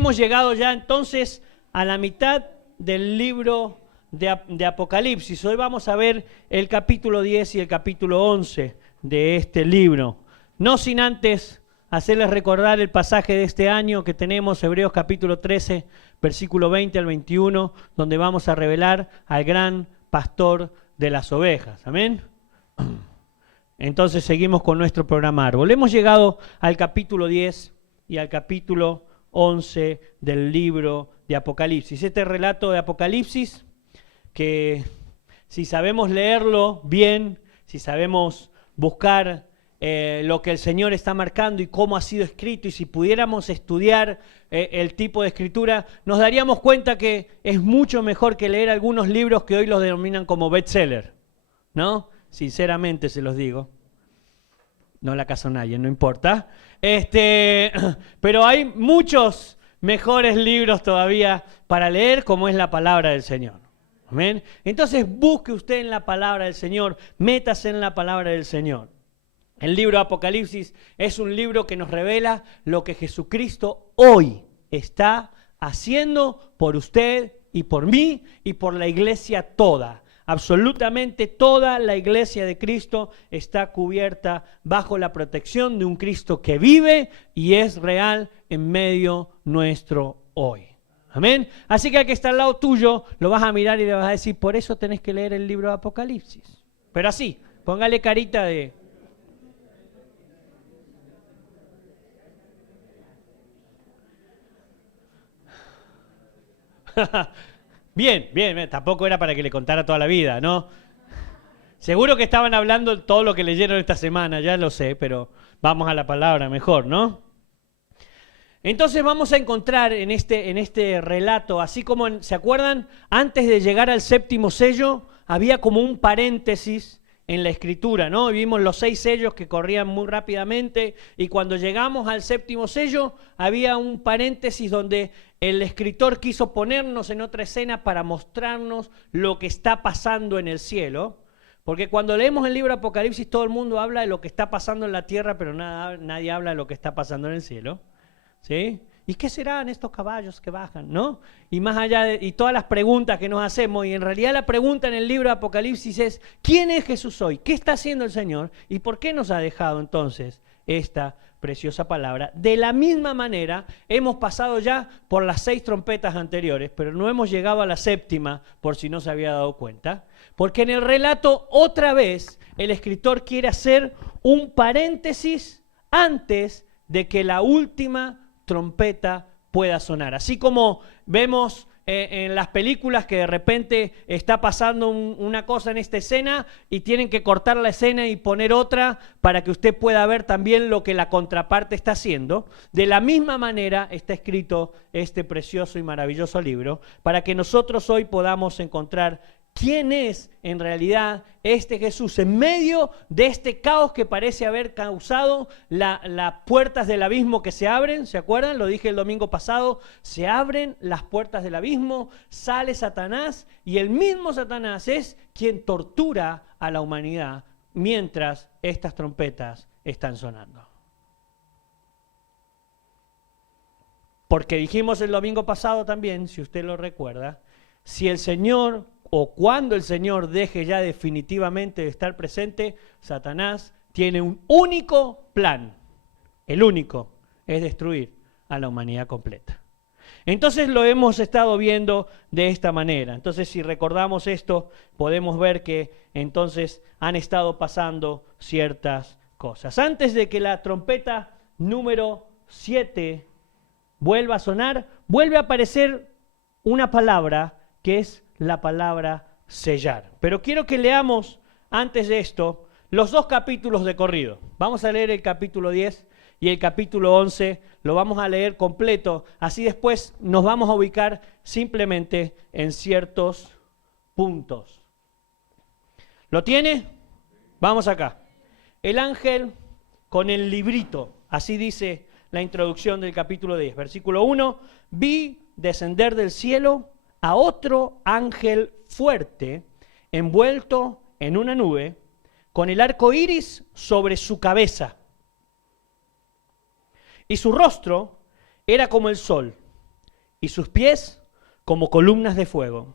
hemos llegado ya entonces a la mitad del libro de Apocalipsis. Hoy vamos a ver el capítulo 10 y el capítulo 11 de este libro. No sin antes hacerles recordar el pasaje de este año que tenemos, Hebreos capítulo 13, versículo 20 al 21, donde vamos a revelar al gran pastor de las ovejas. Amén. Entonces seguimos con nuestro programa Árbol. Hemos llegado al capítulo 10 y al capítulo 11 del libro de Apocalipsis. Este relato de Apocalipsis que si sabemos leerlo bien, si sabemos buscar lo que el Señor está marcando y cómo ha sido escrito, y si pudiéramos estudiar el tipo de escritura, nos daríamos cuenta que es mucho mejor que leer algunos libros que hoy los denominan como bestseller, ¿no? Sinceramente se los digo. No la caso a nadie, no importa. Pero hay muchos mejores libros todavía para leer, como es la palabra del Señor. Amén. Entonces busque usted en la palabra del Señor, métase en la palabra del Señor. El libro de Apocalipsis es un libro que nos revela lo que Jesucristo hoy está haciendo por usted y por mí y por la iglesia toda. Absolutamente toda la iglesia de Cristo está cubierta bajo la protección de un Cristo que vive y es real en medio nuestro hoy. Amén. Así que al que está al lado tuyo lo vas a mirar y le vas a decir, por eso tenés que leer el libro de Apocalipsis. Pero así, póngale carita de... Bien, tampoco era para que le contara toda la vida, ¿no? Seguro que estaban hablando de todo lo que leyeron esta semana, ya lo sé, pero vamos a la palabra mejor, ¿no? Entonces vamos a encontrar en este relato, así como, ¿se acuerdan? Antes de llegar al séptimo sello, había como un paréntesis en la escritura, ¿no? Vimos los 6 sellos que corrían muy rápidamente y cuando llegamos al séptimo sello, había un paréntesis donde el escritor quiso ponernos en otra escena para mostrarnos lo que está pasando en el cielo. Porque cuando leemos el libro de Apocalipsis, todo el mundo habla de lo que está pasando en la tierra, pero nadie habla de lo que está pasando en el cielo. ¿Sí? ¿Y qué serán estos caballos que bajan? ¿No? Y más allá y todas las preguntas que nos hacemos, y en realidad la pregunta en el libro de Apocalipsis es, ¿quién es Jesús hoy? ¿Qué está haciendo el Señor? ¿Y por qué nos ha dejado entonces esta preciosa palabra? De la misma manera, hemos pasado ya por las 6 trompetas anteriores, pero no hemos llegado a la 7ª, por si no se había dado cuenta, porque en el relato otra vez el escritor quiere hacer un paréntesis antes de que la última trompeta pueda sonar. Así como vemos en las películas que de repente está pasando una cosa en esta escena y tienen que cortar la escena y poner otra para que usted pueda ver también lo que la contraparte está haciendo. De la misma manera está escrito este precioso y maravilloso libro para que nosotros hoy podamos encontrar quién es en realidad este Jesús en medio de este caos que parece haber causado las puertas del abismo que se abren. ¿Se acuerdan? Lo dije el domingo pasado. Se abren las puertas del abismo, sale Satanás y el mismo Satanás es quien tortura a la humanidad mientras estas trompetas están sonando. Porque dijimos el domingo pasado también, si usted lo recuerda, si el Señor o cuando el Señor deje ya definitivamente de estar presente, Satanás tiene un único plan. El único es destruir a la humanidad completa. Entonces lo hemos estado viendo de esta manera. Entonces si recordamos esto, podemos ver que entonces han estado pasando ciertas cosas. Antes de que la trompeta número 7 vuelva a sonar, vuelve a aparecer una palabra que es la palabra sellar. Pero quiero que leamos antes de esto los 2 capítulos de corrido. Vamos a leer el capítulo 10 y el capítulo 11, lo vamos a leer completo, así después nos vamos a ubicar simplemente en ciertos puntos. ¿Lo tiene? Vamos acá. El ángel con el librito, así dice la introducción del capítulo 10, versículo 1, vi descender del cielo a otro ángel fuerte, envuelto en una nube, con el arco iris sobre su cabeza. Y su rostro era como el sol, y sus pies como columnas de fuego.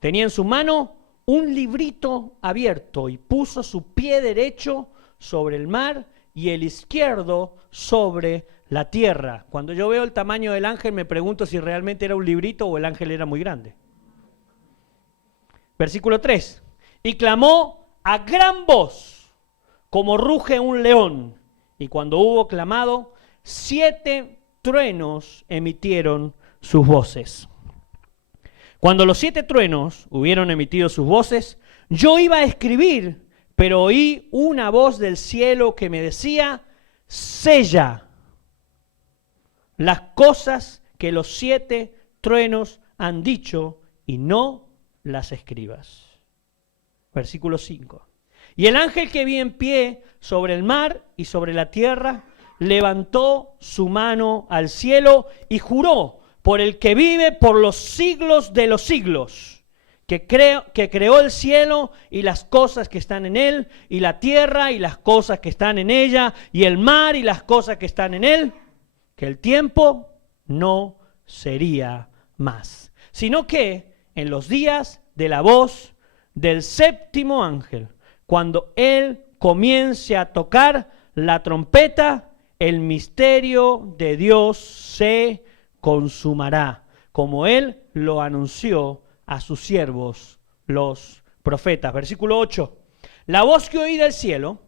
Tenía en su mano un librito abierto y puso su pie derecho sobre el mar y el izquierdo sobre la tierra. Cuando yo veo el tamaño del ángel me pregunto si realmente era un librito o el ángel era muy grande. Versículo 3. Y clamó a gran voz, como ruge un león. Y cuando hubo clamado, 7 truenos emitieron sus voces. Cuando los 7 truenos hubieron emitido sus voces, yo iba a escribir, pero oí una voz del cielo que me decía, sella las cosas que los 7 truenos han dicho y no las escribas. Versículo 5. Y el ángel que vi en pie sobre el mar y sobre la tierra, levantó su mano al cielo y juró por el que vive por los siglos de los siglos, que creó el cielo y las cosas que están en él, y la tierra y las cosas que están en ella, y el mar y las cosas que están en él, que el tiempo no sería más, sino que en los días de la voz del 7º ángel, cuando él comience a tocar la trompeta, el misterio de Dios se consumará, como él lo anunció a sus siervos, los profetas. Versículo 8. La voz que oí del cielo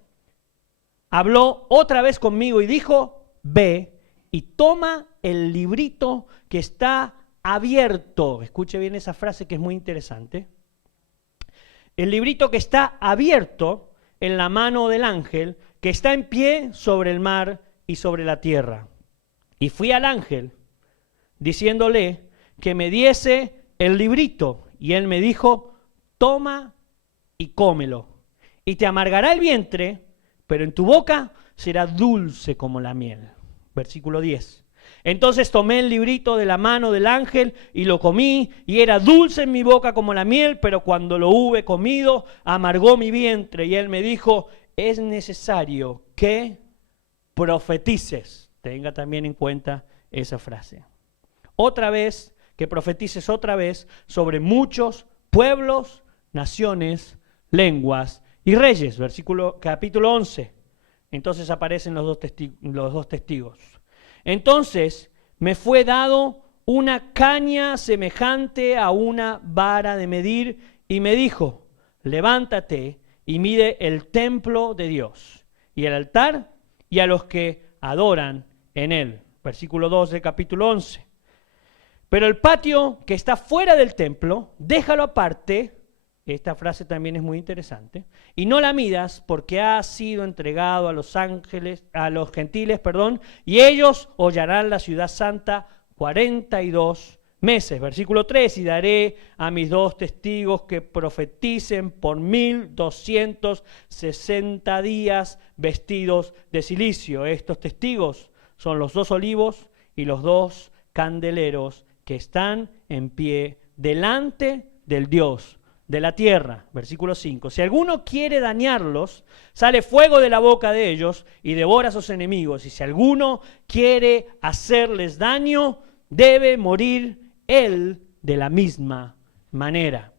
habló otra vez conmigo y dijo, ve y toma el librito que está abierto. Escuche bien esa frase que es muy interesante. El librito que está abierto en la mano del ángel que está en pie sobre el mar y sobre la tierra. Y fui al ángel diciéndole que me diese el librito. Y él me dijo, toma y cómelo. Y te amargará el vientre, pero en tu boca será dulce como la miel. Versículo 10. Entonces tomé el librito de la mano del ángel y lo comí, y era dulce en mi boca como la miel, pero cuando lo hube comido, amargó mi vientre. Y él me dijo, es necesario que profetices. Tenga también en cuenta esa frase. Otra vez, que profetices otra vez sobre muchos pueblos, naciones, lenguas y reyes. Capítulo 11. Entonces aparecen los dos testigos. Entonces me fue dado una caña semejante a una vara de medir y me dijo, levántate y mide el templo de Dios y el altar y a los que adoran en él. Versículo 2 del capítulo 11. Pero el patio que está fuera del templo, déjalo aparte. Esta frase también es muy interesante. Y no la midas, porque ha sido entregado a los gentiles, y ellos hollarán la ciudad santa 42 meses. Versículo 3, y daré a mis 2 testigos que profeticen por 1260 días vestidos de cilicio. Estos testigos son los 2 olivos y los 2 candeleros que están en pie delante del Dios de la tierra. Versículo 5. Si alguno quiere dañarlos, sale fuego de la boca de ellos y devora a sus enemigos. Y si alguno quiere hacerles daño, debe morir él de la misma manera.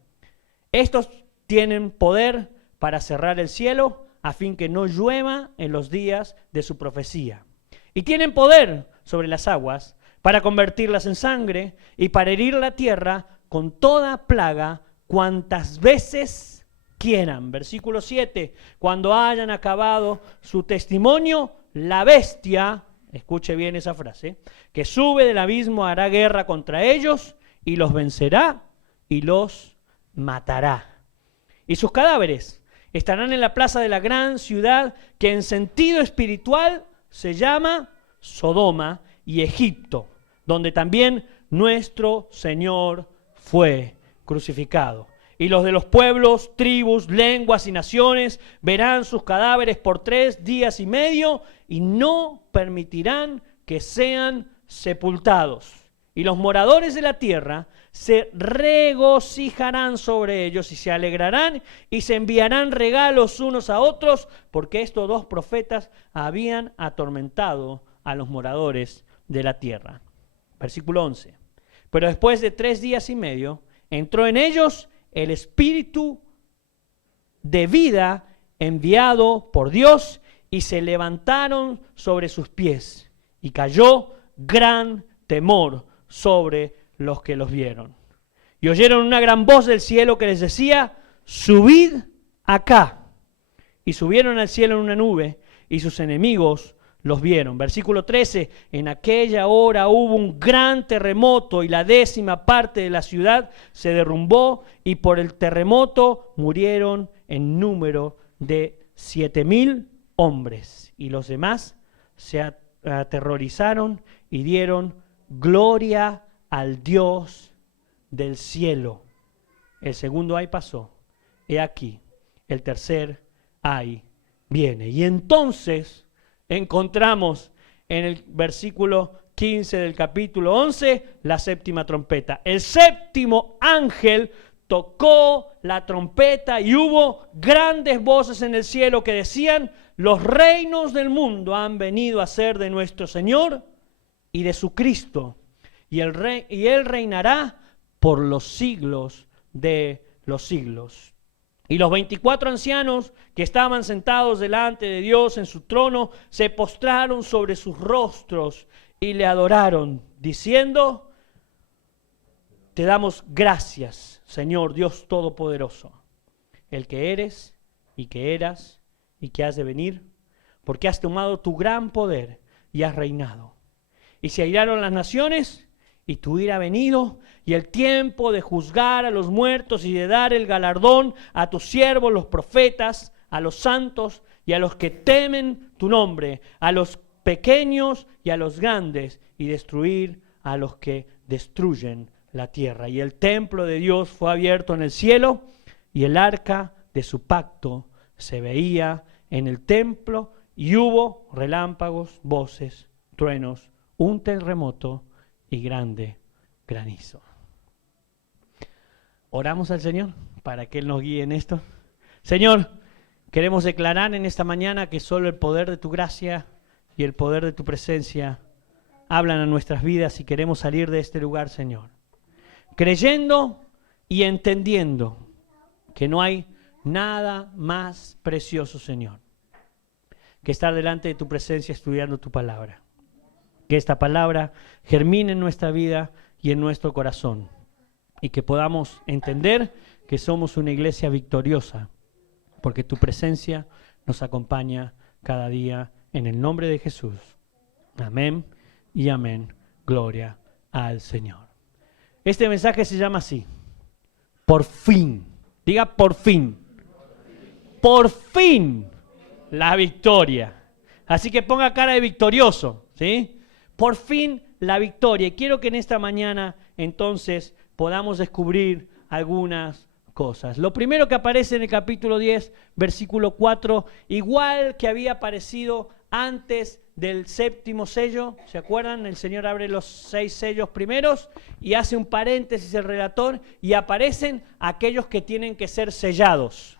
Estos tienen poder para cerrar el cielo a fin que no llueva en los días de su profecía. Y tienen poder sobre las aguas para convertirlas en sangre y para herir la tierra con toda plaga cuantas veces quieran. Versículo 7. Cuando hayan acabado su testimonio, la bestia, escuche bien esa frase, que sube del abismo hará guerra contra ellos y los vencerá y los matará. Y sus cadáveres estarán en la plaza de la gran ciudad que en sentido espiritual se llama Sodoma y Egipto, donde también nuestro Señor fue crucificado. Y los de los pueblos, tribus, lenguas y naciones verán sus cadáveres por 3 días y medio y no permitirán que sean sepultados. Y los moradores de la tierra se regocijarán sobre ellos y se alegrarán y se enviarán regalos unos a otros, porque estos 2 profetas habían atormentado a los moradores de la tierra. Versículo 11. Pero después de 3 días y medio, entró en ellos el espíritu de vida enviado por Dios, y se levantaron sobre sus pies, y cayó gran temor sobre los que los vieron. Y oyeron una gran voz del cielo que les decía: subid acá. Y subieron al cielo en una nube, y sus enemigos los vieron. Versículo 13, en aquella hora hubo un gran terremoto, y la 10ª parte de la ciudad se derrumbó, y por el terremoto murieron en número de 7,000 hombres. Y los demás se aterrorizaron y dieron gloria al Dios del cielo. El segundo ay pasó, he aquí, el tercer ay viene. Y entonces encontramos en el versículo 15 del capítulo 11 la 7ª trompeta. El 7º ángel tocó la trompeta y hubo grandes voces en el cielo que decían: los reinos del mundo han venido a ser de nuestro Señor y de su Cristo, y él reinará por los siglos de los siglos. Y los 24 ancianos que estaban sentados delante de Dios en su trono se postraron sobre sus rostros y le adoraron, diciendo: te damos gracias, Señor Dios Todopoderoso, el que eres y que eras y que has de venir, porque has tomado tu gran poder y has reinado. Y se airaron las naciones, y tu ira ha venido, y el tiempo de juzgar a los muertos y de dar el galardón a tus siervos los profetas, a los santos y a los que temen tu nombre, a los pequeños y a los grandes, y destruir a los que destruyen la tierra. Y el templo de Dios fue abierto en el cielo, y el arca de su pacto se veía en el templo, y hubo relámpagos, voces, truenos, un terremoto y grande granizo. Oramos al Señor para que Él nos guíe en esto. Señor, queremos declarar en esta mañana que solo el poder de tu gracia y el poder de tu presencia hablan a nuestras vidas, y queremos salir de este lugar, Señor, creyendo y entendiendo que no hay nada más precioso, Señor, que estar delante de tu presencia estudiando tu palabra. Que esta palabra germine en nuestra vida y en nuestro corazón, y que podamos entender que somos una iglesia victoriosa, porque tu presencia nos acompaña cada día, en el nombre de Jesús. Amén y amén. Gloria al Señor. Este mensaje se llama así: por fin. Diga por fin. Por fin la victoria. Así que ponga cara de victorioso, ¿sí? Por fin la victoria. Y quiero que en esta mañana entonces podamos descubrir algunas cosas. Lo primero que aparece en el capítulo 10, versículo 4, igual que había aparecido antes del 7º sello, ¿se acuerdan? El Señor abre los 6 sellos primeros y hace un paréntesis el relator, y aparecen aquellos que tienen que ser sellados.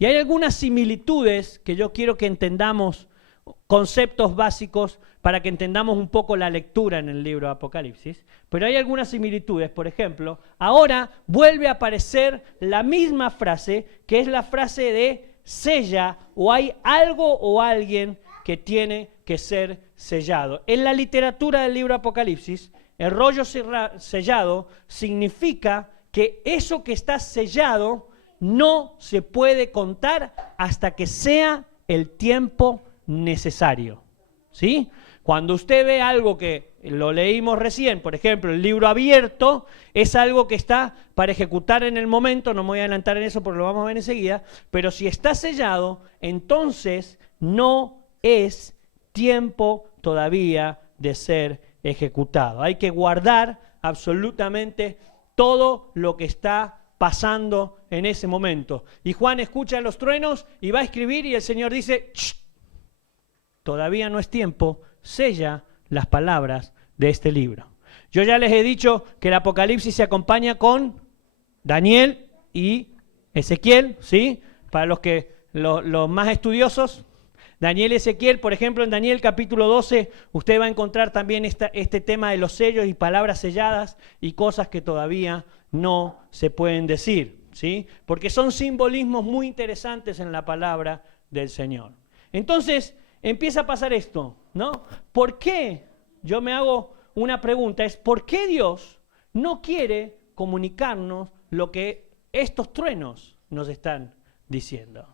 Y hay algunas similitudes que yo quiero que entendamos, conceptos básicos para que entendamos un poco la lectura en el libro de Apocalipsis. Pero hay algunas similitudes. Por ejemplo, ahora vuelve a aparecer la misma frase, que es la frase de sella, o hay algo o alguien que tiene que ser sellado. En la literatura del libro de Apocalipsis, el rollo sellado significa que eso que está sellado no se puede contar hasta que sea el tiempo necesario, ¿sí? Cuando usted ve algo que lo leímos recién, por ejemplo, el libro abierto, es algo que está para ejecutar en el momento. No me voy a adelantar en eso porque lo vamos a ver enseguida, pero si está sellado, entonces no es tiempo todavía de ser ejecutado. Hay que guardar absolutamente todo lo que está pasando en ese momento. Y Juan escucha los truenos y va a escribir, y el Señor dice: ¡Shh! Todavía no es tiempo, sella las palabras de este libro. Yo ya les he dicho que el Apocalipsis se acompaña con Daniel y Ezequiel, ¿sí? Para los más estudiosos, Daniel y Ezequiel, por ejemplo, en Daniel capítulo 12, usted va a encontrar también este tema de los sellos y palabras selladas y cosas que todavía no se pueden decir, ¿sí? Porque son simbolismos muy interesantes en la palabra del Señor. Entonces, empieza a pasar esto, ¿no? ¿Por qué? Yo me hago una pregunta, es ¿por qué Dios no quiere comunicarnos lo que estos truenos nos están diciendo?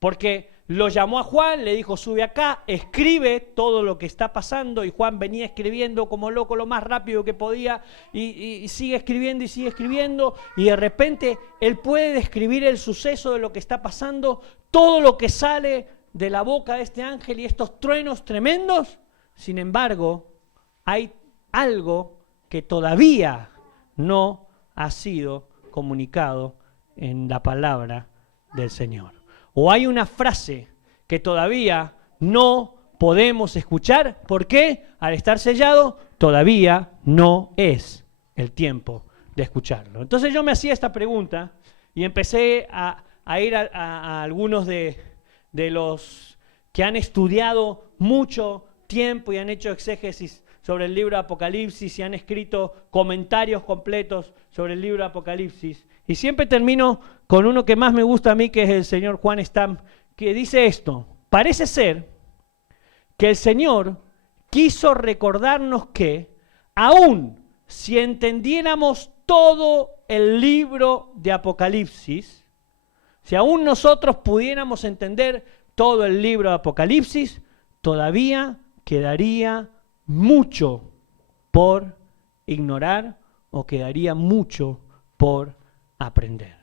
Porque lo llamó a Juan, le dijo, sube acá, escribe todo lo que está pasando, y Juan venía escribiendo como loco lo más rápido que podía, y sigue escribiendo, y de repente él puede describir el suceso de lo que está pasando, todo lo que sale de la boca de este ángel y estos truenos tremendos. Sin embargo, hay algo que todavía no ha sido comunicado en la palabra del Señor. O hay una frase que todavía no podemos escuchar. ¿Por qué? Al estar sellado, todavía no es el tiempo de escucharlo. Entonces yo me hacía esta pregunta y empecé a ir a algunos de los que han estudiado mucho tiempo y han hecho exégesis sobre el libro de Apocalipsis y han escrito comentarios completos sobre el libro de Apocalipsis. Y siempre termino con uno que más me gusta a mí, que es el señor Juan Stamp, que dice esto: parece ser que el Señor quiso recordarnos que, aun si entendiéramos todo el libro de Apocalipsis, si aún nosotros pudiéramos entender todo el libro de Apocalipsis, todavía quedaría mucho por ignorar o quedaría mucho por aprender.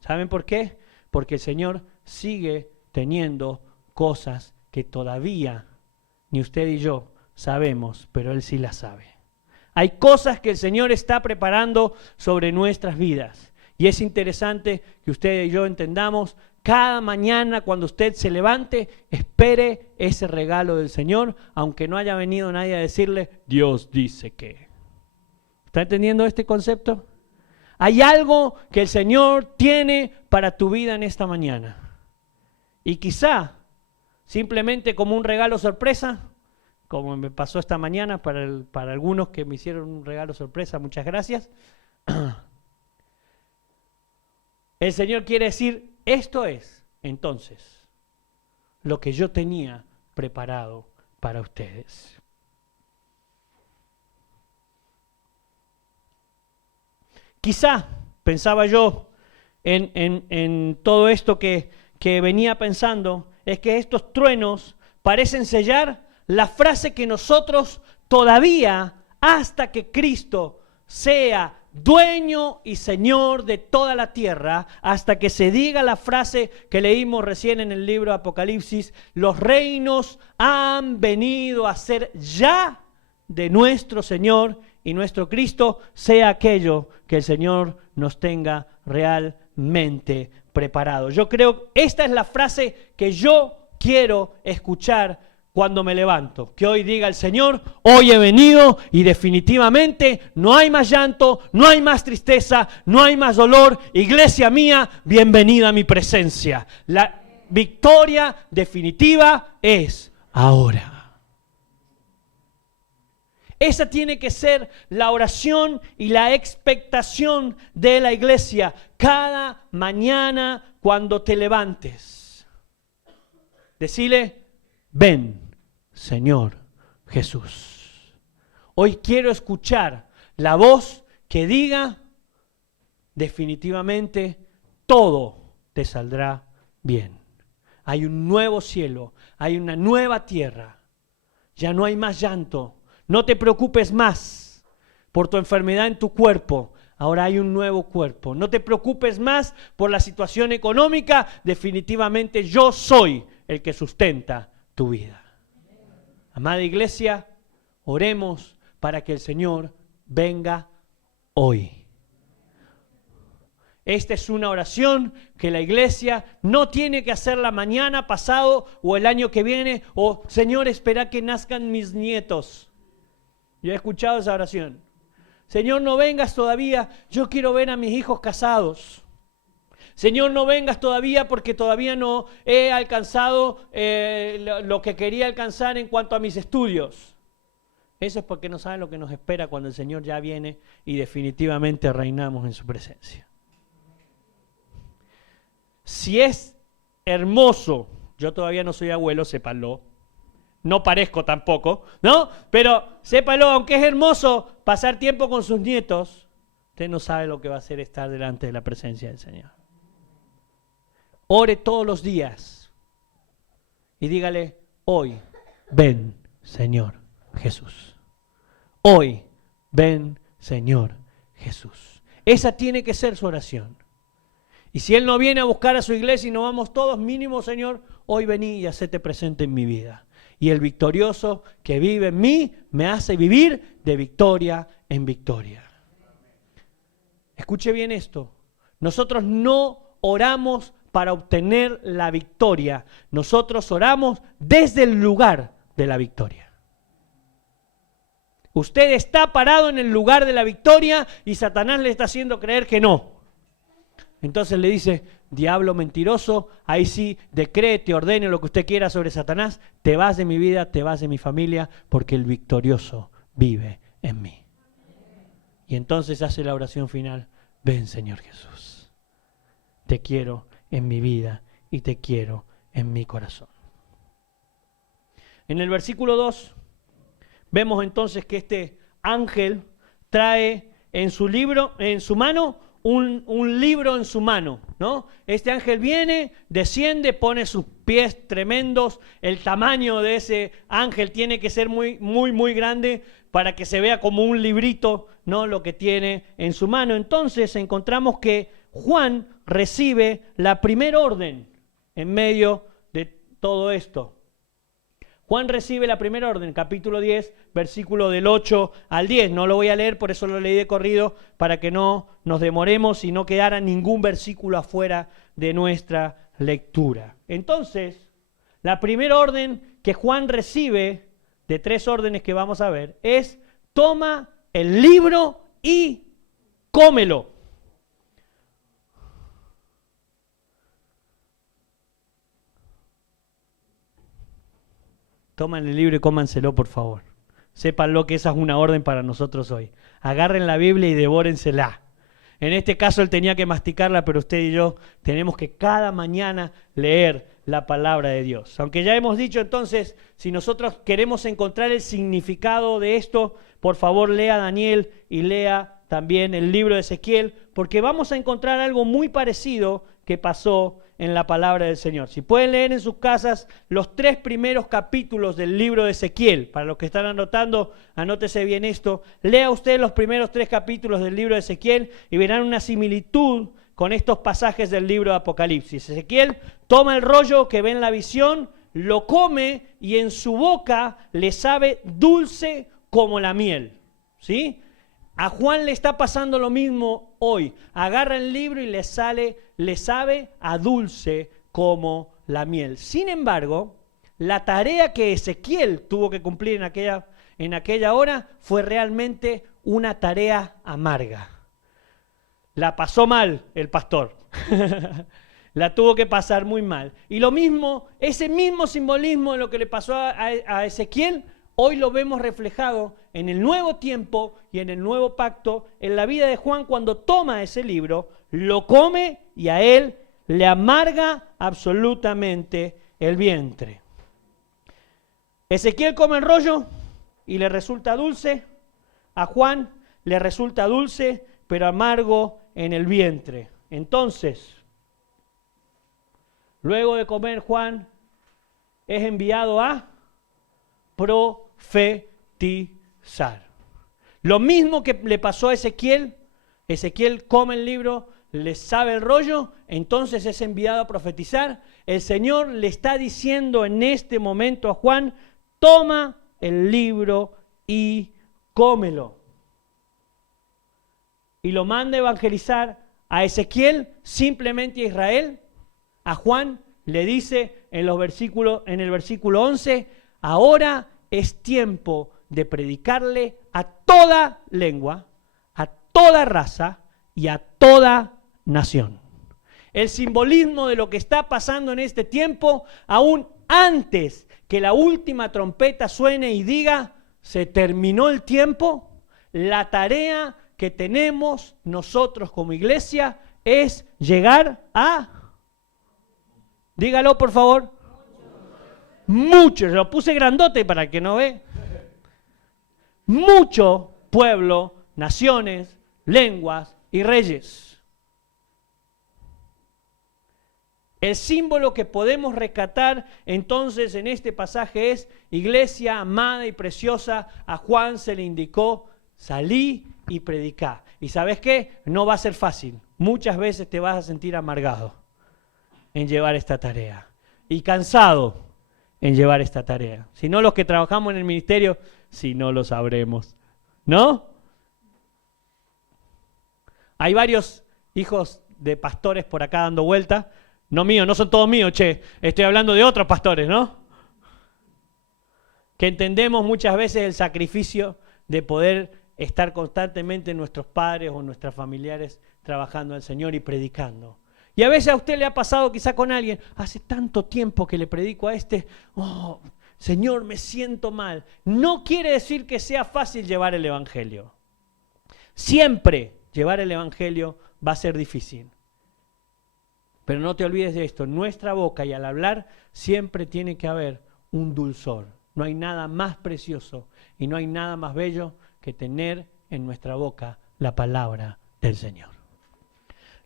¿Saben por qué? Porque el Señor sigue teniendo cosas que todavía ni usted y yo sabemos, pero Él sí las sabe. Hay cosas que el Señor está preparando sobre nuestras vidas. Y es interesante que usted y yo entendamos, cada mañana cuando usted se levante, espere ese regalo del Señor, aunque no haya venido nadie a decirle, Dios dice que. ¿Está entendiendo este concepto? Hay algo que el Señor tiene para tu vida en esta mañana. Y quizá, simplemente como un regalo sorpresa, como me pasó esta mañana para algunos que me hicieron un regalo sorpresa, muchas gracias. El Señor quiere decir, esto es, entonces, lo que yo tenía preparado para ustedes. Quizá, pensaba yo, en todo esto que venía pensando, es que estos truenos parecen sellar la frase que nosotros todavía, hasta que Cristo sea dueño y Señor de toda la tierra, hasta que se diga la frase que leímos recién en el libro de Apocalipsis, los reinos han venido a ser ya de nuestro Señor y nuestro Cristo, sea aquello que el Señor nos tenga realmente preparado. Yo creo, esta es la frase que yo quiero escuchar cuando me levanto, que hoy diga el Señor, hoy he venido y definitivamente no hay más llanto, no hay más tristeza, no hay más dolor. Iglesia mía, bienvenida a mi presencia. La victoria definitiva es ahora. Esa tiene que ser la oración y la expectación de la iglesia cada mañana cuando te levantes. Decile, ven, Señor Jesús. Hoy quiero escuchar la voz que diga, definitivamente todo te saldrá bien. Hay un nuevo cielo, hay una nueva tierra. Ya no hay más llanto. No te preocupes más por tu enfermedad en tu cuerpo. Ahora hay un nuevo cuerpo. No te preocupes más por la situación económica. Definitivamente yo soy el que sustenta tu vida. Amada iglesia, oremos para que el Señor venga hoy. Esta es una oración que la iglesia no tiene que hacerla mañana, pasado o el año que viene. O Señor, espera que nazcan mis nietos. Yo he escuchado esa oración. Señor, no vengas todavía, yo quiero ver a mis hijos casados. Señor, no vengas todavía porque todavía no he alcanzado lo que quería alcanzar en cuanto a mis estudios. Eso es porque no saben lo que nos espera cuando el Señor ya viene y definitivamente reinamos en su presencia. Si es hermoso, yo todavía no soy abuelo, sépanlo. No parezco tampoco, ¿no? Pero sépalo, aunque es hermoso pasar tiempo con sus nietos, usted no sabe lo que va a ser estar delante de la presencia del Señor. Ore todos los días y dígale, hoy, ven, Señor Jesús. Hoy, ven, Señor Jesús. Esa tiene que ser su oración. Y si Él no viene a buscar a su iglesia y nos vamos todos, mínimo, Señor, hoy vení y hacete presente en mi vida. Y el victorioso que vive en mí me hace vivir de victoria en victoria. Escuche bien esto. Nosotros no oramos para obtener la victoria. Nosotros oramos desde el lugar de la victoria. Usted está parado en el lugar de la victoria y Satanás le está haciendo creer que no. Entonces le dice, diablo mentiroso, ahí sí, decrete, ordene lo que usted quiera sobre Satanás, te vas de mi vida, te vas de mi familia, porque el victorioso vive en mí. Y entonces hace la oración final, ven Señor Jesús, te quiero en mi vida y te quiero en mi corazón. En el versículo 2, vemos entonces que este ángel trae en su libro, en su mano, un libro en su mano, ¿no? Este ángel viene, desciende, pone sus pies tremendos. El tamaño de ese ángel tiene que ser muy, muy, muy grande para que se vea como un librito, ¿no? Lo que tiene en su mano. Entonces encontramos que Juan recibe la primera orden en medio de todo esto. Juan recibe la primera orden, capítulo 10, versículo del 8 al 10. No lo voy a leer, por eso lo leí de corrido, para que no nos demoremos y no quedara ningún versículo afuera de nuestra lectura. Entonces, la primera orden que Juan recibe, de 3 órdenes que vamos a ver, es toma el libro y cómelo. Toman el libro y cómanselo, por favor. Sépanlo que esa es una orden para nosotros hoy. Agarren la Biblia y devórensela. En este caso él tenía que masticarla, pero usted y yo tenemos que cada mañana leer la palabra de Dios. Aunque ya hemos dicho entonces, si nosotros queremos encontrar el significado de esto, por favor lea Daniel y lea también el libro de Ezequiel, porque vamos a encontrar algo muy parecido que pasó en la palabra del Señor. Si pueden leer en sus casas los 3 primeros capítulos del libro de Ezequiel, para los que están anotando, anótese bien esto, lea usted los primeros 3 capítulos del libro de Ezequiel y verán una similitud con estos pasajes del libro de Apocalipsis. Ezequiel toma el rollo que ve en la visión, lo come y en su boca le sabe dulce como la miel, ¿sí? A Juan le está pasando lo mismo hoy. Agarra el libro y le sabe a dulce como la miel. Sin embargo, la tarea que Ezequiel tuvo que cumplir en aquella hora fue realmente una tarea amarga. La pasó mal el pastor. La tuvo que pasar muy mal. Y lo mismo, ese mismo simbolismo de lo que le pasó a Ezequiel, hoy lo vemos reflejado en el nuevo tiempo y en el nuevo pacto, en la vida de Juan cuando toma ese libro, lo come y a él le amarga absolutamente el vientre. Ezequiel come el rollo y le resulta dulce, a Juan le resulta dulce, pero amargo en el vientre. Entonces, luego de comer, Juan es enviado a profetizar. Lo mismo que le pasó a Ezequiel. Ezequiel come el libro, le sabe el rollo, entonces es enviado a profetizar. El Señor le está diciendo en este momento a Juan, toma el libro y cómelo. Y lo manda a evangelizar a Ezequiel, simplemente a Israel. A Juan le dice en el versículo 11, ahora es tiempo de predicarle a toda lengua, a toda raza y a toda nación. el simbolismo de lo que está pasando en este tiempo, aún antes que la última trompeta suene y diga, se terminó el tiempo, la tarea que tenemos nosotros como iglesia es llegar a, dígalo por favor, mucho, lo puse grandote para que no ve, mucho pueblo, naciones, lenguas y reyes. El símbolo que podemos rescatar entonces en este pasaje es, iglesia amada y preciosa, a Juan se le indicó, salí y predicá. ¿Y sabes qué? No va a ser fácil. Muchas veces te vas a sentir amargado en llevar esta tarea y cansado en llevar esta tarea. Si no, los que trabajamos en el ministerio, si no lo sabremos, ¿no? Hay varios hijos de pastores por acá dando vuelta. No míos, no son todos míos, che. Estoy hablando de otros pastores, ¿no? Que entendemos muchas veces el sacrificio de poder estar constantemente nuestros padres o nuestros familiares trabajando al Señor y predicando. Y a veces a usted le ha pasado quizá con alguien, hace tanto tiempo que le predico a este, oh, Señor, me siento mal. No quiere decir que sea fácil llevar el Evangelio. Siempre llevar el Evangelio va a ser difícil. Pero no te olvides de esto, en nuestra boca y al hablar siempre tiene que haber un dulzor. No hay nada más precioso y no hay nada más bello que tener en nuestra boca la palabra del Señor.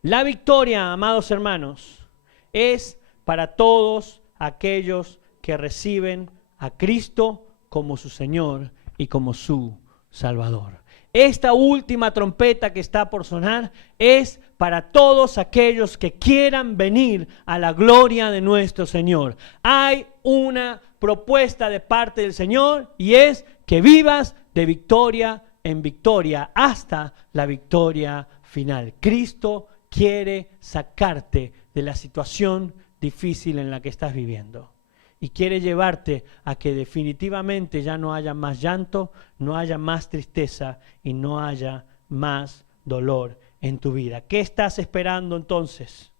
La victoria, amados hermanos, es para todos aquellos que reciben a Cristo como su Señor y como su Salvador. Esta última trompeta que está por sonar es para todos aquellos que quieran venir a la gloria de nuestro Señor. Hay una propuesta de parte del Señor y es que vivas de victoria en victoria hasta la victoria final. Cristo quiere sacarte de la situación difícil en la que estás viviendo. Y quiere llevarte a que definitivamente ya no haya más llanto, no haya más tristeza y no haya más dolor en tu vida. ¿Qué estás esperando entonces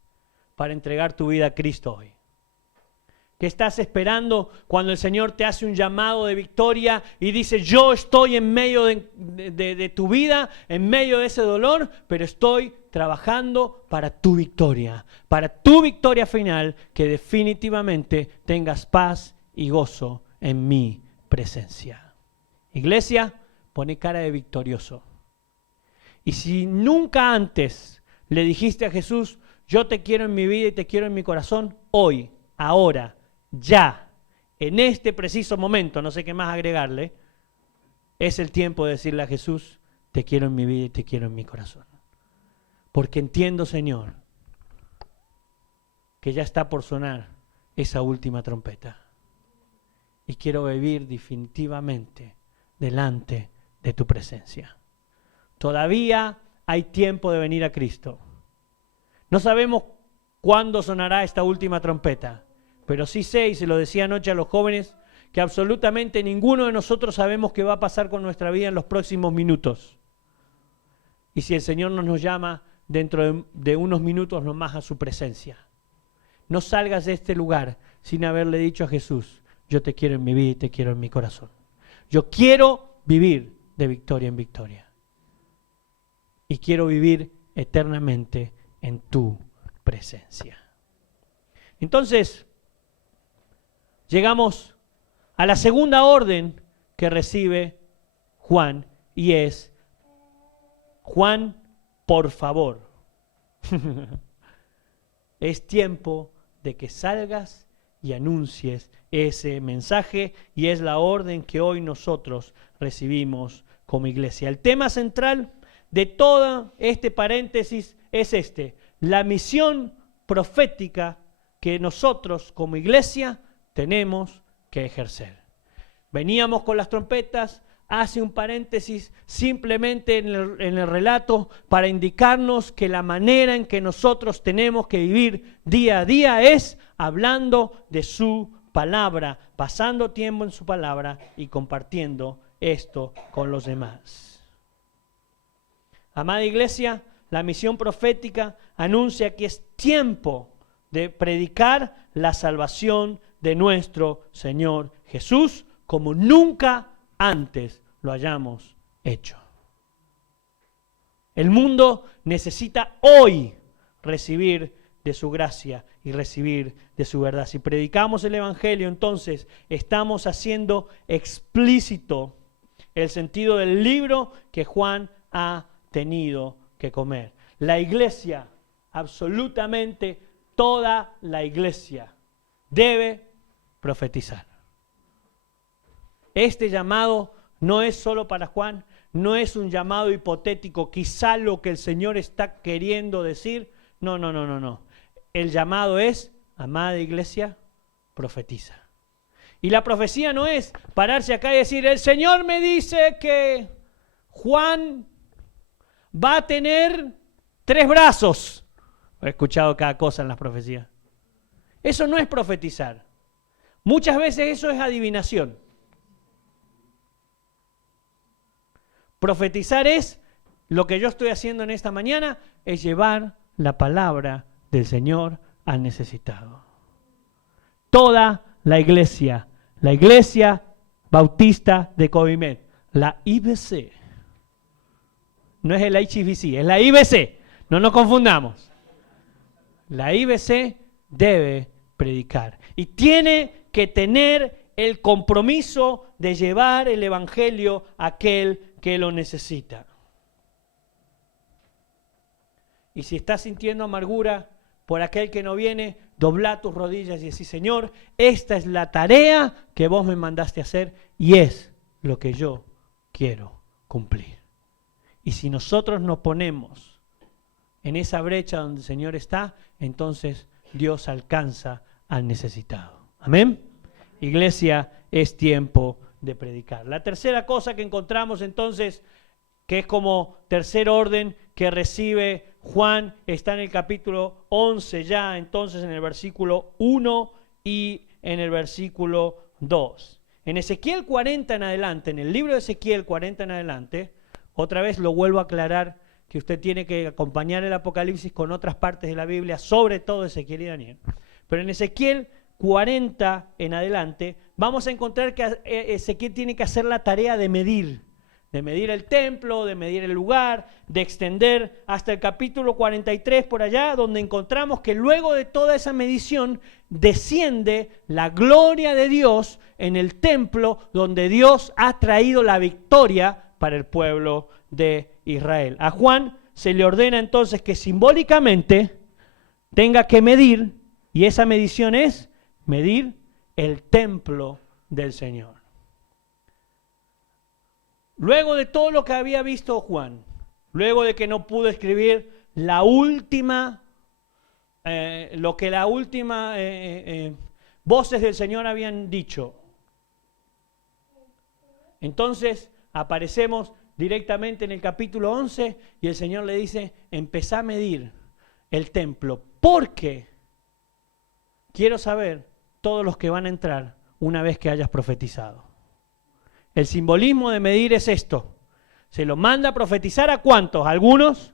para entregar tu vida a Cristo hoy? ¿Qué estás esperando cuando el Señor te hace un llamado de victoria y dice, yo estoy en medio de tu vida, en medio de ese dolor, pero estoy trabajando para tu victoria final, que definitivamente tengas paz y gozo en mi presencia? Iglesia, pone cara de victorioso. Y si nunca antes le dijiste a Jesús, yo te quiero en mi vida y te quiero en mi corazón, hoy, ahora, ya, en este preciso momento, no sé qué más agregarle, es el tiempo de decirle a Jesús, te quiero en mi vida y te quiero en mi corazón. Porque entiendo, Señor, que ya está por sonar esa última trompeta. Y quiero vivir definitivamente delante de tu presencia. Todavía hay tiempo de venir a Cristo. No sabemos cuándo sonará esta última trompeta, pero sí sé, y se lo decía anoche a los jóvenes, que absolutamente ninguno de nosotros sabemos qué va a pasar con nuestra vida en los próximos minutos. Y si el Señor nos llama dentro de unos minutos nomás a su presencia. No salgas de este lugar sin haberle dicho a Jesús, yo te quiero en mi vida y te quiero en mi corazón. Yo quiero vivir de victoria en victoria. Y quiero vivir eternamente en tu presencia. Entonces, llegamos a la segunda orden que recibe Juan y es, Juan, por favor, es tiempo de que salgas y anuncies ese mensaje y es la orden que hoy nosotros recibimos como iglesia. El tema central de todo este paréntesis es la misión profética que nosotros como iglesia tenemos que ejercer. Veníamos con las trompetas, hace un paréntesis simplemente en el relato para indicarnos que la manera en que nosotros tenemos que vivir día a día es hablando de su palabra, pasando tiempo en su palabra y compartiendo esto con los demás. Amada iglesia, la misión profética anuncia que es tiempo de predicar la salvación de nuestro Señor Jesús como nunca antes lo hayamos hecho. El mundo necesita hoy recibir de su gracia y recibir de su verdad. Si predicamos el Evangelio, entonces estamos haciendo explícito el sentido del libro que Juan ha tenido que comer. La iglesia, absolutamente toda la iglesia, debe profetizar. Este llamado no es solo para Juan, no es un llamado hipotético, quizá lo que el Señor está queriendo decir. No. El llamado es, amada iglesia, profetiza. Y la profecía no es pararse acá y decir, el Señor me dice que Juan va a tener 3 brazos. He escuchado cada cosa en las profecías. Eso no es profetizar. Muchas veces eso es adivinación. Profetizar es, lo que yo estoy haciendo en esta mañana, es llevar la palabra del Señor al necesitado. Toda la iglesia bautista de Covimed, la IBC, no es el HBC, es la IBC, no nos confundamos. La IBC debe predicar y tiene que tener el compromiso de llevar el evangelio a aquel que lo necesita. Y si estás sintiendo amargura por aquel que no viene, dobla tus rodillas y decís, Señor, esta es la tarea que vos me mandaste a hacer y es lo que yo quiero cumplir. Y si nosotros nos ponemos en esa brecha donde el Señor está, entonces Dios alcanza al necesitado. Amén. Iglesia, es tiempo de predicar. La tercera cosa que encontramos entonces, que es como tercer orden que recibe Juan, está en el capítulo 11 ya, entonces en el versículo 1 y en el versículo 2. En Ezequiel 40 en adelante, en el libro de Ezequiel 40 en adelante, otra vez lo vuelvo a aclarar, que usted tiene que acompañar el Apocalipsis con otras partes de la Biblia, sobre todo Ezequiel y Daniel. Pero en Ezequiel 40 en adelante, vamos a encontrar que Ezequiel tiene que hacer la tarea de medir el templo, de medir el lugar, de extender hasta el capítulo 43 por allá, donde encontramos que luego de toda esa medición desciende la gloria de Dios en el templo donde Dios ha traído la victoria para el pueblo de Israel. A Juan se le ordena entonces que simbólicamente tenga que medir, y esa medición es medir el templo del Señor. Luego de todo lo que había visto Juan, luego de que no pudo escribir lo que las últimas voces del Señor habían dicho, entonces aparecemos directamente en el capítulo 11 y el Señor le dice, empezá a medir el templo, porque quiero saber todos los que van a entrar una vez que hayas profetizado. El simbolismo de medir es esto. Se lo manda a profetizar ¿a cuántos? ¿A algunos?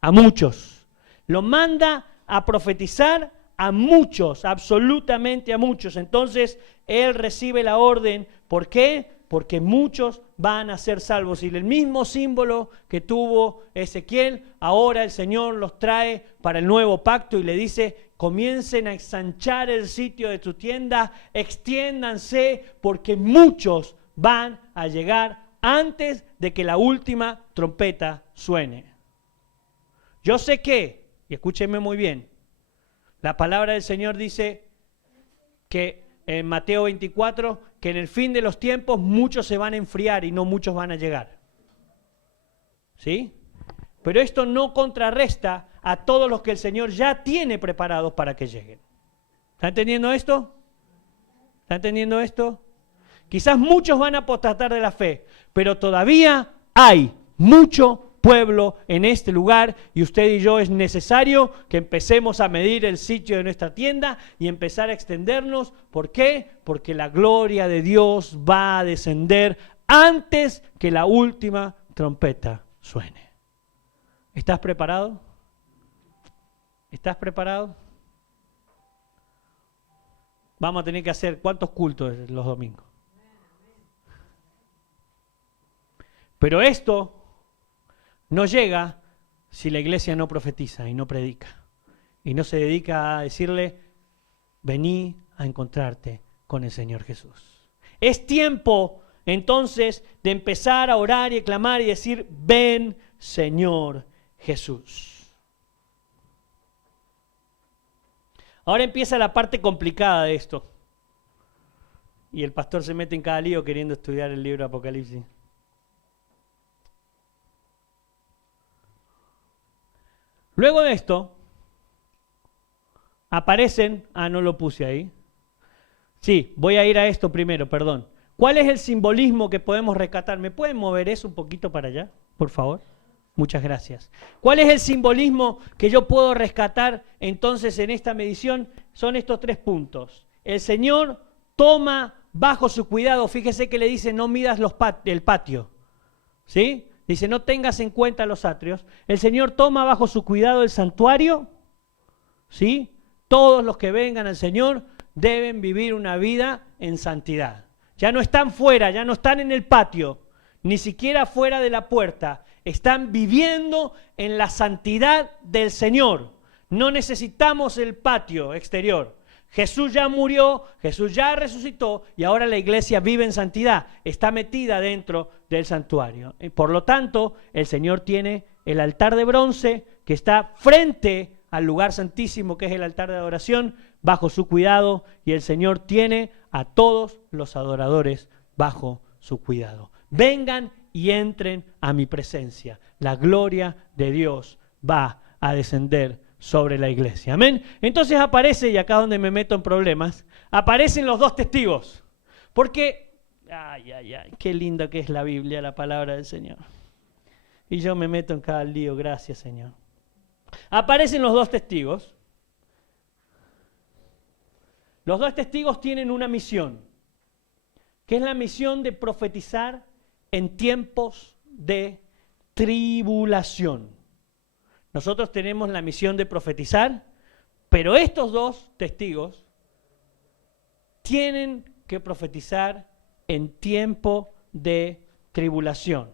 A muchos. Lo manda a profetizar a muchos, absolutamente a muchos. Entonces, él recibe la orden. ¿Por qué? Porque muchos van a ser salvos. Y el mismo símbolo que tuvo Ezequiel, ahora el Señor los trae para el nuevo pacto y le dice, comiencen a ensanchar el sitio de tu tienda, extiéndanse, porque muchos van a llegar antes de que la última trompeta suene. Yo sé que, y escúchenme muy bien, la palabra del Señor dice que en Mateo 24, que en el fin de los tiempos muchos se van a enfriar y no muchos van a llegar. ¿Sí? Pero esto no contrarresta a todos los que el Señor ya tiene preparados para que lleguen. ¿Está entendiendo esto? ¿Está entendiendo esto? Quizás muchos van a apostatar de la fe, pero todavía hay mucho pueblo en este lugar y usted y yo es necesario que empecemos a medir el sitio de nuestra tienda y empezar a extendernos. ¿Por qué? Porque la gloria de Dios va a descender antes que la última trompeta suene. ¿Estás preparado? ¿Estás preparado? Vamos a tener que hacer ¿cuántos cultos los domingos? Pero esto no llega si la iglesia no profetiza y no predica. Y no se dedica a decirle, vení a encontrarte con el Señor Jesús. Es tiempo entonces de empezar a orar y a clamar y decir, ven Señor Jesús. Ahora empieza la parte complicada de esto. Y el pastor se mete en cada lío queriendo estudiar el libro de Apocalipsis. Luego de esto, aparecen, no lo puse ahí. Sí, voy a ir a esto primero, perdón. ¿Cuál es el simbolismo que podemos rescatar? ¿Me pueden mover eso un poquito para allá, por favor? Muchas gracias. ¿Cuál es el simbolismo que yo puedo rescatar entonces en esta medición? Son estos 3 puntos. El Señor toma bajo su cuidado, fíjese que le dice no midas el patio, ¿sí? Dice no tengas en cuenta los atrios. El Señor toma bajo su cuidado el santuario, ¿sí? Todos los que vengan al Señor deben vivir una vida en santidad. Ya no están fuera, ya no están en el patio, ni siquiera fuera de la puerta. Están viviendo en la santidad del Señor. No necesitamos el patio exterior. Jesús ya murió, Jesús ya resucitó y ahora la iglesia vive en santidad. Está metida dentro del santuario. Y por lo tanto, el Señor tiene el altar de bronce que está frente al lugar santísimo, que es el altar de adoración, bajo su cuidado, y el Señor tiene a todos los adoradores bajo su cuidado. Vengan y entren a mi presencia. La gloria de Dios va a descender sobre la iglesia. Amén. Entonces aparece, y acá donde me meto en problemas, aparecen los 2 testigos. Porque, qué linda que es la Biblia, la palabra del Señor. Y yo me meto en cada lío, gracias Señor. Aparecen los 2 testigos. Los 2 testigos tienen una misión, que es la misión de profetizar en tiempos de tribulación. Nosotros tenemos la misión de profetizar, pero estos 2 testigos tienen que profetizar en tiempo de tribulación.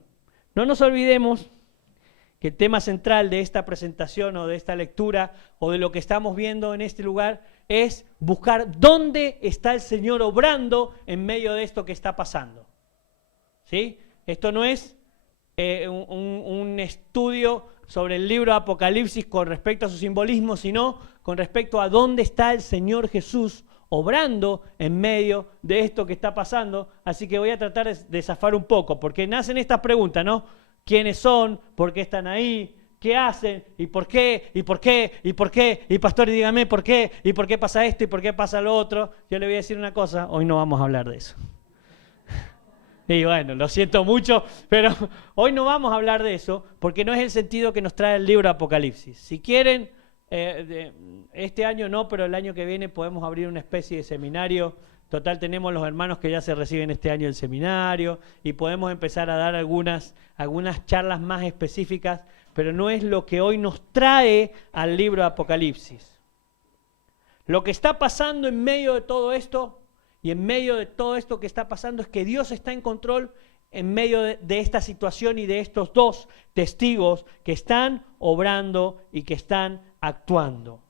No nos olvidemos que el tema central de esta presentación o de esta lectura o de lo que estamos viendo en este lugar es buscar dónde está el Señor obrando en medio de esto que está pasando. ¿Sí? Esto no es un estudio sobre el libro de Apocalipsis con respecto a su simbolismo, sino con respecto a dónde está el Señor Jesús obrando en medio de esto que está pasando. Así que voy a tratar de zafar un poco, porque nacen estas preguntas, ¿no? ¿Quiénes son? ¿Por qué están ahí? ¿Qué hacen? ¿Y por qué? ¿Y por qué? ¿Y por qué? Y pastor, dígame por qué. ¿Y por qué pasa esto? ¿Y por qué pasa lo otro? Yo le voy a decir una cosa, hoy no vamos a hablar de eso. Y bueno, lo siento mucho, pero hoy no vamos a hablar de eso, porque no es el sentido que nos trae el libro de Apocalipsis. Si quieren, este año no, pero el año que viene podemos abrir una especie de seminario. Total, tenemos los hermanos que ya se reciben este año el seminario y podemos empezar a dar algunas charlas más específicas, pero no es lo que hoy nos trae al libro de Apocalipsis. Lo que está pasando en medio de todo esto y en medio de todo esto que está pasando es que Dios está en control en medio de esta situación y de estos 2 testigos que están obrando y que están actuando.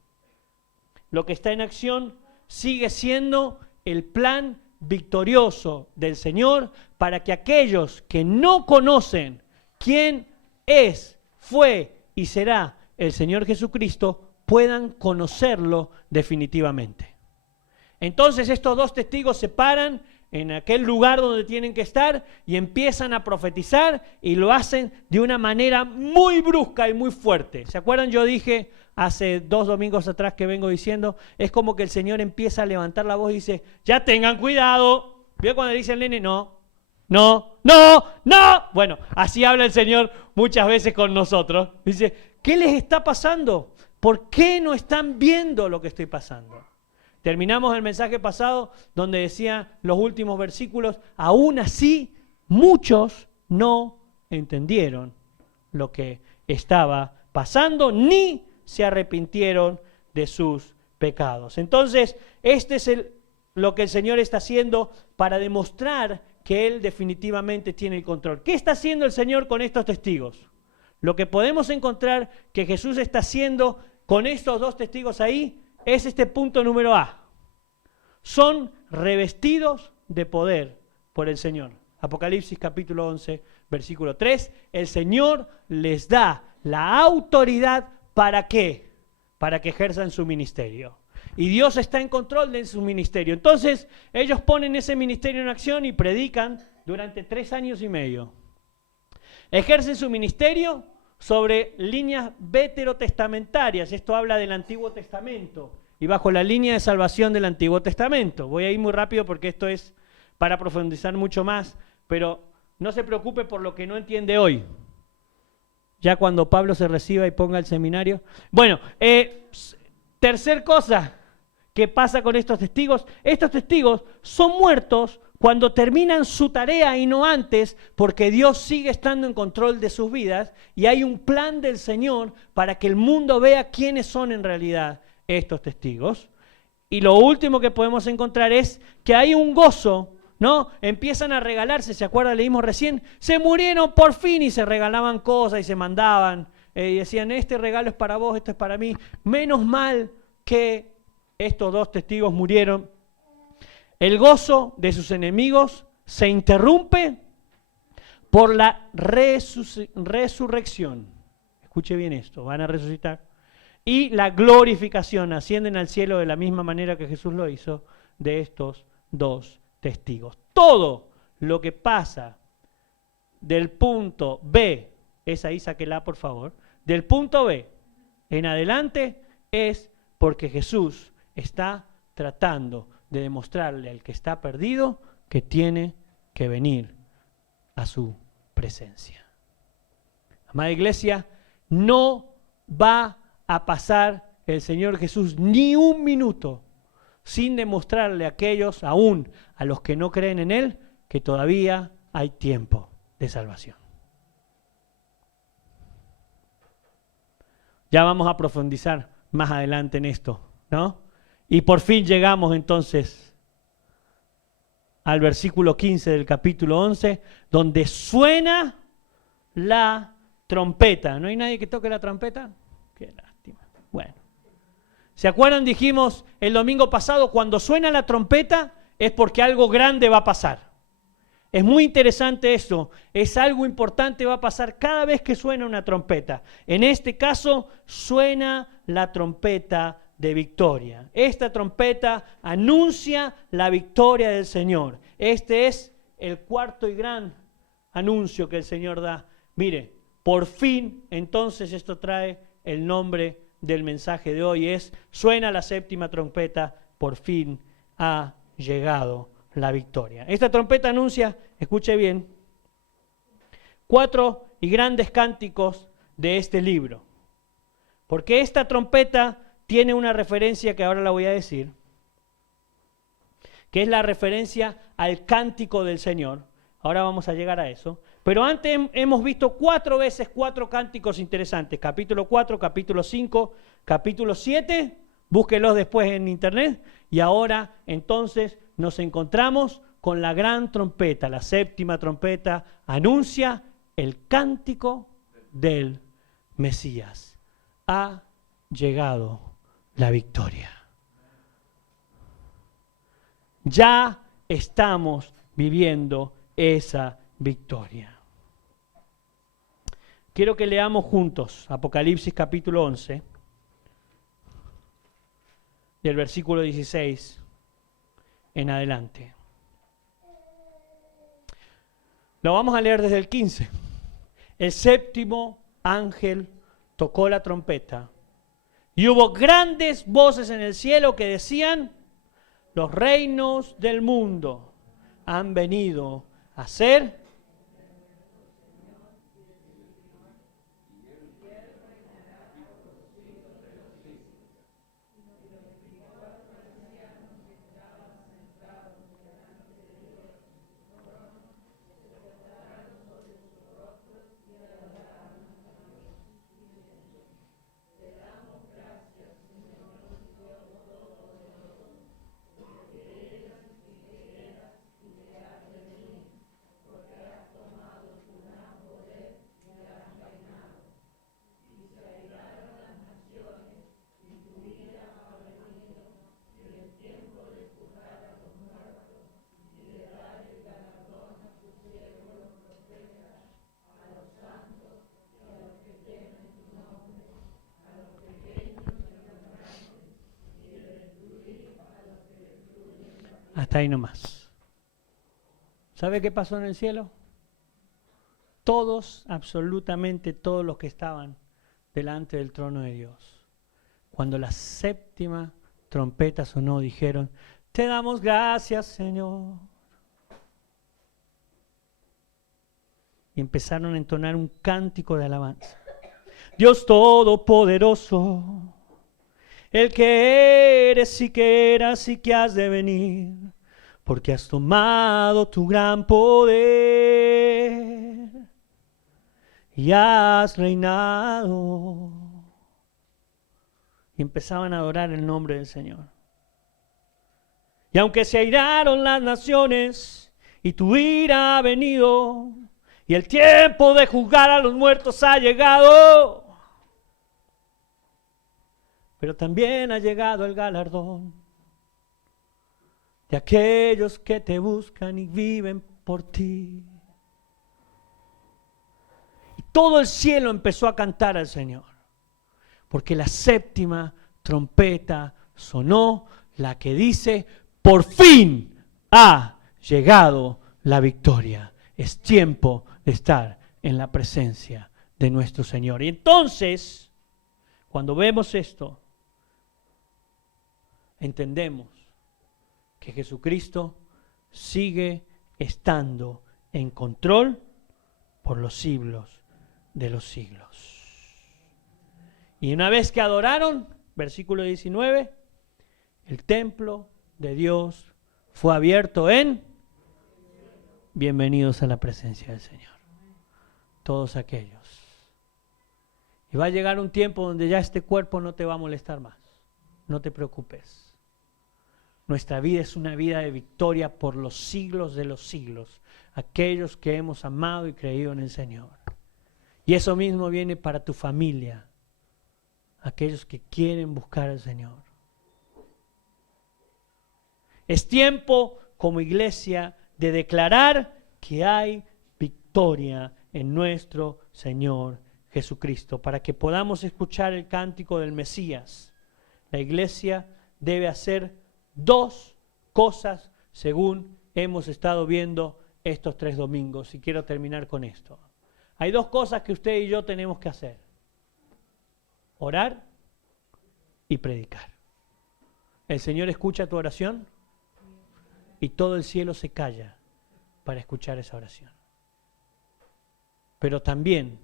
Lo que está en acción sigue siendo el plan victorioso del Señor para que aquellos que no conocen quién es, fue y será el Señor Jesucristo puedan conocerlo definitivamente. Entonces estos 2 testigos se paran en aquel lugar donde tienen que estar y empiezan a profetizar y lo hacen de una manera muy brusca y muy fuerte. ¿Se acuerdan? Yo dije hace 2 domingos atrás que vengo diciendo, es como que el Señor empieza a levantar la voz y dice, ya tengan cuidado. ¿Vio cuando dice el nene? No. Bueno, así habla el Señor muchas veces con nosotros. Dice, ¿qué les está pasando? ¿Por qué no están viendo lo que estoy pasando? Terminamos el mensaje pasado donde decía los últimos versículos, aún así muchos no entendieron lo que estaba pasando, ni se arrepintieron de sus pecados. Entonces, este es lo que el Señor está haciendo para demostrar que Él definitivamente tiene el control. ¿Qué está haciendo el Señor con estos testigos? Lo que podemos encontrar que Jesús está haciendo con estos dos testigos ahí es este punto número A. Son revestidos de poder por el Señor. Apocalipsis capítulo 11, versículo 3. El Señor les da la autoridad ¿para qué? Para que ejerzan su ministerio. Y Dios está en control de su ministerio. Entonces, ellos ponen ese ministerio en acción y predican durante 3 años y medio. Ejercen su ministerio sobre líneas veterotestamentarias. Esto habla del Antiguo Testamento y bajo la línea de salvación del Antiguo Testamento. Voy a ir muy rápido porque esto es para profundizar mucho más, pero no se preocupe por lo que no entiende hoy. Ya cuando Pablo se reciba y ponga el seminario. Bueno, tercer cosa que pasa con estos testigos son muertos cuando terminan su tarea y no antes, porque Dios sigue estando en control de sus vidas y hay un plan del Señor para que el mundo vea quiénes son en realidad estos testigos. Y lo último que podemos encontrar es que hay un gozo, ¿no? Empiezan a regalarse, ¿se acuerdan? Leímos recién, se murieron por fin y se regalaban cosas y se mandaban y decían, este regalo es para vos, esto es para mí. Menos mal que estos dos testigos murieron. El gozo de sus enemigos se interrumpe por la resurrección. Escuche bien esto, van a resucitar. Y la glorificación, ascienden al cielo de la misma manera que Jesús lo hizo, de estos dos testigos. Todo lo que pasa del punto B, esa ahí sáquela por favor, del punto B en adelante es porque Jesús está tratando de demostrarle al que está perdido que tiene que venir a su presencia. Amada iglesia, no va a pasar el Señor Jesús ni un minuto sin demostrarle a aquellos, aún a los que no creen en Él, que todavía hay tiempo de salvación. Ya vamos a profundizar más adelante en esto, ¿no? Y por fin llegamos entonces al versículo 15 del capítulo 11, donde suena la trompeta. ¿No hay nadie que toque la trompeta? Qué lástima. Bueno. ¿Se acuerdan? Dijimos el domingo pasado, cuando suena la trompeta es porque algo grande va a pasar. Es muy interesante esto, es algo importante, va a pasar cada vez que suena una trompeta. En este caso, suena la trompeta de victoria. Esta trompeta anuncia la victoria del Señor. Este es el cuarto y gran anuncio que el Señor da. Mire, por fin, entonces esto trae el nombre del mensaje de hoy, es suena la séptima trompeta, por fin ha llegado la victoria. Esta trompeta anuncia, escuche bien, 4 y grandes cánticos de este libro. Porque esta trompeta tiene una referencia que ahora la voy a decir, que es la referencia al cántico del Señor. Ahora vamos a llegar a eso. Pero antes hemos visto 4 veces 4 cánticos interesantes. Capítulo 4, capítulo 5, capítulo 7. Búsquelos después en internet. Y ahora entonces nos encontramos con la gran trompeta. La séptima trompeta anuncia el cántico del Mesías. Ha llegado la victoria. Ya estamos viviendo esa victoria. Quiero que leamos juntos Apocalipsis capítulo 11, del versículo 16 en adelante. Lo vamos a leer desde el 15. El séptimo ángel tocó la trompeta y hubo grandes voces en el cielo que decían: los reinos del mundo han venido a ser Hasta ahí nomás. ¿Sabe qué pasó en el cielo? Todos, absolutamente todos los que estaban delante del trono de Dios, cuando la séptima trompeta sonó, dijeron: te damos gracias, Señor. Y empezaron a entonar un cántico de alabanza. Dios Todopoderoso, el que eres y que eras y que has de venir, porque has tomado tu gran poder y has reinado. Y empezaban a adorar el nombre del Señor. Y aunque se airaron las naciones y tu ira ha venido y el tiempo de juzgar a los muertos ha llegado, pero también ha llegado el galardón de aquellos que te buscan y viven por ti. Y todo el cielo empezó a cantar al Señor, porque la séptima trompeta sonó, la que dice: por fin ha llegado la victoria. Es tiempo de estar en la presencia de nuestro Señor. Y entonces, cuando vemos esto, entendemos que Jesucristo sigue estando en control por los siglos de los siglos. Y una vez que adoraron, versículo 19, el templo de Dios fue abierto en bienvenidos a la presencia del Señor. Todos aquellos. Y va a llegar un tiempo donde ya este cuerpo no te va a molestar más. No te preocupes. Nuestra vida es una vida de victoria por los siglos de los siglos. Aquellos que hemos amado y creído en el Señor. Y eso mismo viene para tu familia. Aquellos que quieren buscar al Señor. Es tiempo como iglesia de declarar que hay victoria en nuestro Señor Jesucristo. Para que podamos escuchar el cántico del Mesías, la iglesia debe hacer dos cosas según hemos estado viendo estos 3 domingos. Y quiero terminar con esto. Hay 2 cosas que usted y yo tenemos que hacer: orar y predicar. El Señor escucha tu oración y todo el cielo se calla para escuchar esa oración. Pero también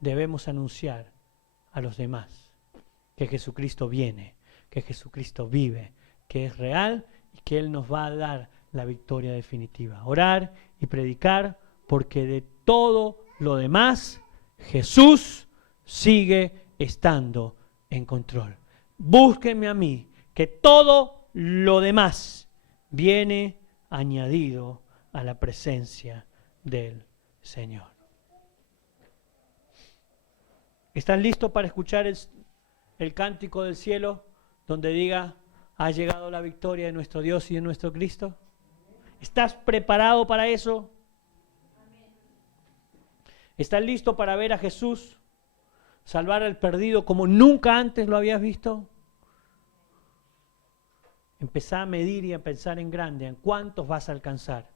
debemos anunciar a los demás que Jesucristo viene, que Jesucristo vive, que es real y que Él nos va a dar la victoria definitiva. Orar y predicar, porque de todo lo demás Jesús sigue estando en control. Búsquenme a mí, que todo lo demás viene añadido a la presencia del Señor. ¿Están listos para escuchar el cántico del cielo donde diga: ha llegado la victoria de nuestro Dios y de nuestro Cristo? ¿Estás preparado para eso? ¿Estás listo para ver a Jesús salvar al perdido como nunca antes lo habías visto? Empezá a medir y a pensar en grande, en cuántos vas a alcanzar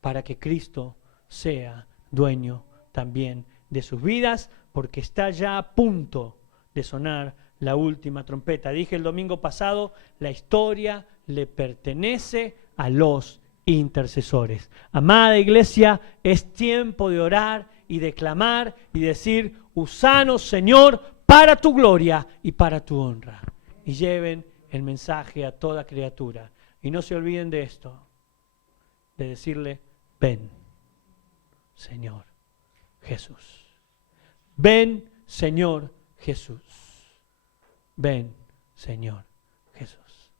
para que Cristo sea dueño también de sus vidas, porque está ya a punto de sonar la última trompeta. Dije el domingo pasado, la historia le pertenece a los intercesores. Amada iglesia, es tiempo de orar y de clamar y decir: úsanos, Señor, para tu gloria y para tu honra. Y lleven el mensaje a toda criatura. Y no se olviden de esto, de decirle: ven, Señor Jesús. Ven, Señor Jesús. Ven, Señor Jesús.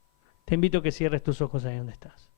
Te invito a que cierres tus ojos ahí donde estás.